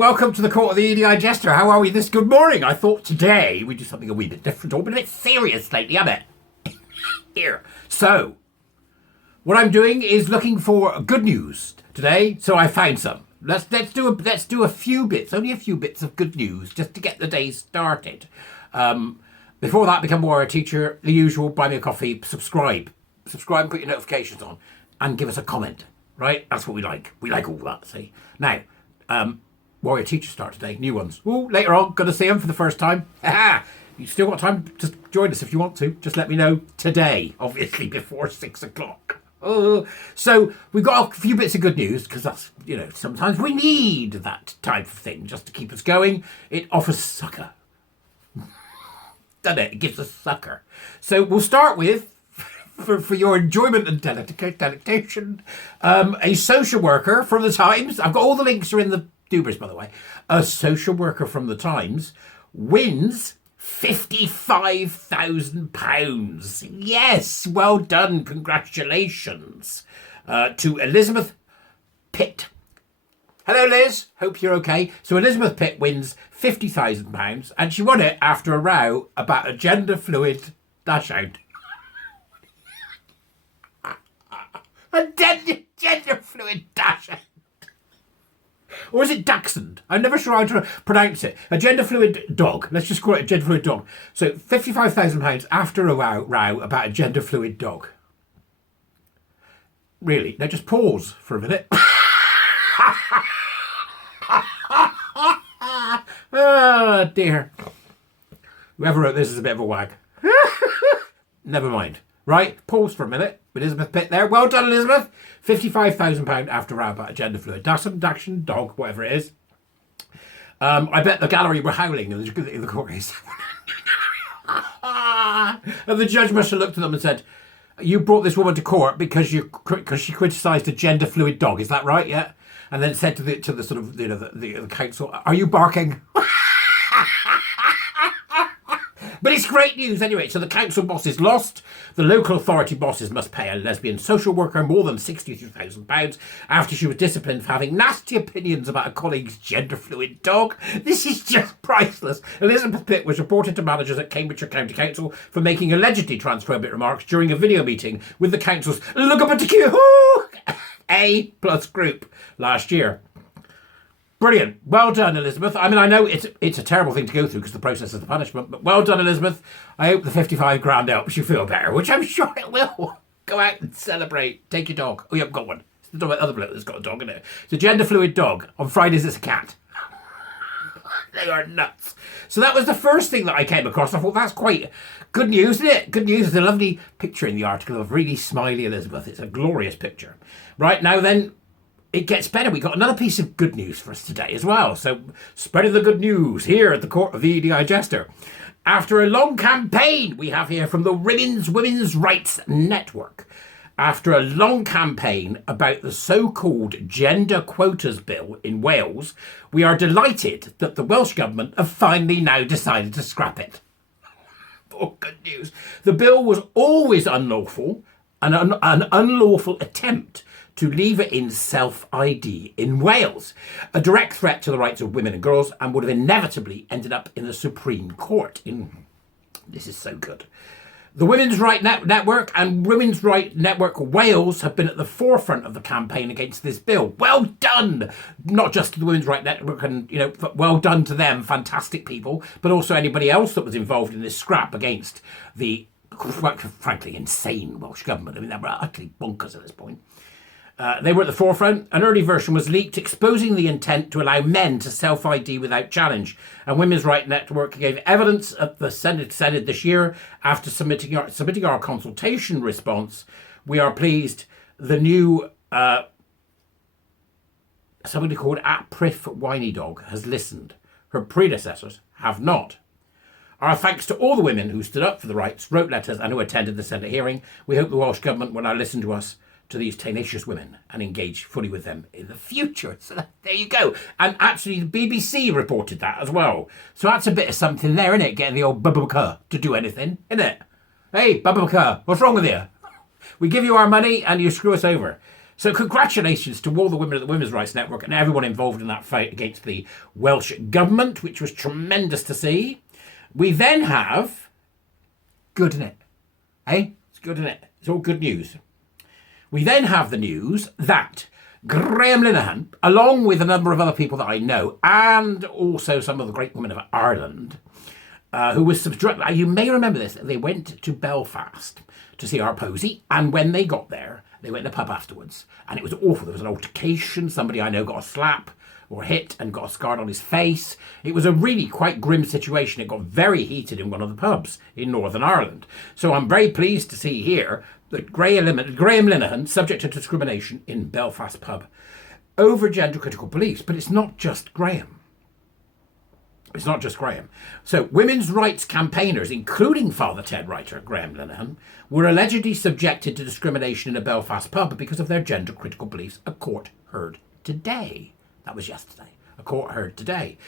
welcome to the court of the Edijester. How are we this good morning? I thought today we'd do something a wee bit different, all but a bit serious lately, isn't it? Here. So, what I'm doing is looking for good news today, so I found some. Let's do a few bits, only a few bits of good news, just to get the day started. Before that, become a warrior teacher. The usual, buy me a coffee, subscribe and put your notifications on, and give us a comment. Right? That's what we like. We like all that, see? Now, warrior teachers start today, new ones. Ooh, later on, gonna see them for the first time. You still got time to join us if you want to. Just let me know today, obviously, before 6 o'clock. Oh, so we've got a few bits of good news, because that's, sometimes we need that type of thing just to keep us going. It offers succour. Doesn't it? It gives us succour. So we'll start with, for your enjoyment and delectation, a social worker from the Times. I've got all the links are in the doobers, by the way. A social worker from the Times wins £55,000. Yes, well done, congratulations to Elizabeth Pitt. Hello, Liz. Hope you're okay. So Elizabeth Pitt wins £50,000, and she won it after a row about a gender-fluid dash-out. A gender-fluid dash-out. Or is it dachshund? I'm never sure how to pronounce it. A gender-fluid dog. Let's just call it a gender-fluid dog. So £55,000 after a row about a gender-fluid dog. Really? Now just pause for a minute. Oh dear. Whoever wrote this is a bit of a wag. Never mind. Right, pause for a minute. Elizabeth Pitt there. Well done, Elizabeth. £55,000 after a row about a gender fluid. Dachshund, dog, whatever it is. I bet the gallery were howling in the court case. And the judge must have looked at them and said, "You brought this woman to court because she criticised a gender fluid dog. Is that right? Yeah." And then said to the sort of the council, "Are you barking?" But it's great news anyway. So the council bosses lost. The local authority bosses must pay a lesbian social worker more than £62,000 after she was disciplined for having nasty opinions about a colleague's gender-fluid dog. This is just priceless. Elizabeth Pitt was reported to managers at Cambridgeshire County Council for making allegedly transphobic remarks during a video meeting with the council's A+ group last year. Brilliant. Well done, Elizabeth. I mean, I know it's a terrible thing to go through because the process is the punishment, but well done, Elizabeth. I hope the 55 grand helps you feel better, which I'm sure it will. Go out and celebrate. Take your dog. Oh, you haven't got one. It's the other bloke that's got a dog, isn't it? It's a gender-fluid dog. On Fridays, it's a cat. They are nuts. So that was the first thing that I came across. I thought that's quite good news, isn't it? Good news. There's a lovely picture in the article of really smiley Elizabeth. It's a glorious picture. Right, now then, it gets better. We've got another piece of good news for us today as well. So, spreading the good news here at the court of the Edijester. After a long campaign, we have here from the Women's Rights Network. After a long campaign about the so-called gender quotas bill in Wales, we are delighted that the Welsh Government have finally now decided to scrap it. Oh, good news. The bill was always unlawful, an unlawful attempt to leave it in self-ID in Wales, a direct threat to the rights of women and girls, and would have inevitably ended up in the Supreme Court. This is so good. The Women's Rights Network and Women's Rights Network Wales have been at the forefront of the campaign against this bill. Well done! Not just to the Women's Rights Network and, but well done to them, fantastic people, but also anybody else that was involved in this scrap against the, frankly, insane Welsh Government. I mean, they were utterly bonkers at this point. They were at the forefront. An early version was leaked exposing the intent to allow men to self-ID without challenge. And Women's Rights Network gave evidence at the Senate this year after submitting our consultation response. We are pleased the new somebody called @Priff Whiny Dog has listened. Her predecessors have not. Our thanks to all the women who stood up for the rights, wrote letters and who attended the Senate hearing. We hope the Welsh Government will now listen to us, to these tenacious women, and engage fully with them in the future. So there you go. And actually the BBC reported that as well. So that's a bit of something there, isn't it? Getting the old Bubba to do anything, isn't it? Hey, Bubba, what's wrong with you? We give you our money and you screw us over. So congratulations to all the women at the Women's Rights Network and everyone involved in that fight against the Welsh government, which was tremendous to see. We then have... Good, isn't it? Eh? It's good, isn't it? It's all good news. We then have the news that Graham Linehan, along with a number of other people that I know, and also some of the great women of Ireland, who was substruck. You may remember this. They went to Belfast to see our Posey, and when they got there, they went to the pub afterwards, and it was awful. There was an altercation. Somebody I know got a slap or hit and got a scar on his face. It was a really quite grim situation. It got very heated in one of the pubs in Northern Ireland. So I'm very pleased to see here that Graham Linehan, subject to discrimination in Belfast pub over gender critical beliefs. But it's not just Graham. It's not just Graham. So women's rights campaigners, including Father Ted writer Graham Linehan, were allegedly subjected to discrimination in a Belfast pub because of their gender critical beliefs, a court heard today. That was yesterday. A court heard today.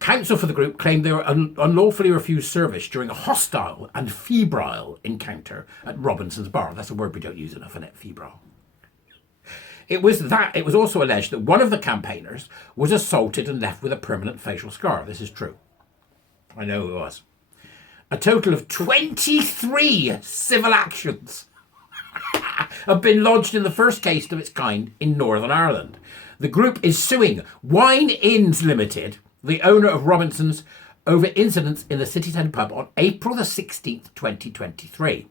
Counsel for the group claimed they were unlawfully refused service during a hostile and febrile encounter at Robinson's Bar. That's a word we don't use enough, isn't it? Febrile. It was also alleged that one of the campaigners was assaulted and left with a permanent facial scar. This is true. I know it was. A total of 23 civil actions have been lodged in the first case of its kind in Northern Ireland. The group is suing Wine Inns Limited, the owner of Robinson's, over incidents in the city centre pub on April the 16th, 2023.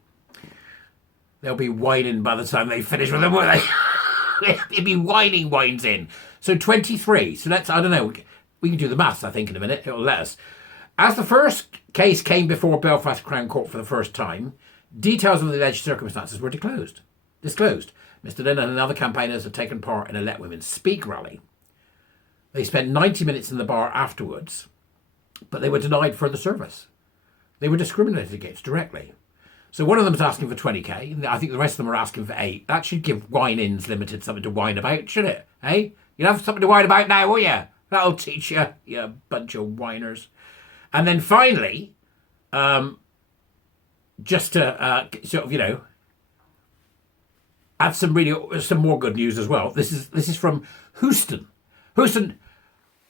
They'll be whining by the time they finish with them, won't they? They'll be whining Wines In. So 23. So let's, I don't know, we can do the maths, I think, in a minute. It'll let us. As the first case came before Belfast Crown Court for the first time, details of the alleged circumstances were disclosed. Mr. Linehan and other campaigners had taken part in a Let Women Speak rally. They spent 90 minutes in the bar afterwards, but they were denied further service. They were discriminated against directly. So one of them is asking for 20k. I think the rest of them are asking for 8. That should give Wine Inns Limited something to whine about, shouldn't it? Eh? You'll have something to whine about now, will you? That'll teach you, you bunch of whiners. And then finally, just to sort of, you know, add some more good news as well. This is from Houston. Houston,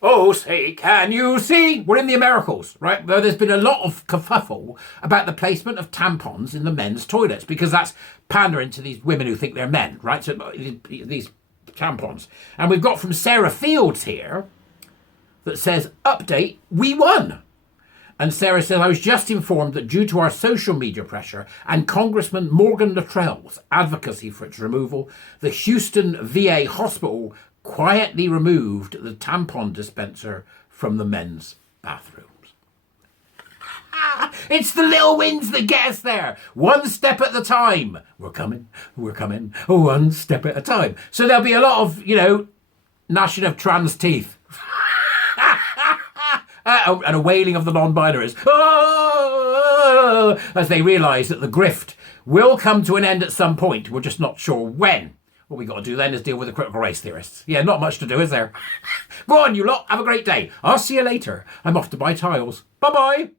oh, say, can you see? We're in the Americas, right? Where there's been a lot of kerfuffle about the placement of tampons in the men's toilets because that's pandering to these women who think they're men, right? So these tampons. And we've got from Sarah Fields here that says, update, we won. And Sarah says, I was just informed that due to our social media pressure and Congressman Morgan Luttrell's advocacy for its removal, the Houston VA hospital quietly removed the tampon dispenser from the men's bathrooms. It's the little wins that get us there. One step at a time. We're coming, one step at a time. So there'll be a lot of, you know, gnashing of trans teeth. And a wailing of the non-binaries. Oh! As they realise that the grift will come to an end at some point. We're just not sure when. What we got to do then is deal with the critical race theorists. Yeah, not much to do, is there? Go on, you lot. Have a great day. I'll see you later. I'm off to buy tiles. Bye-bye.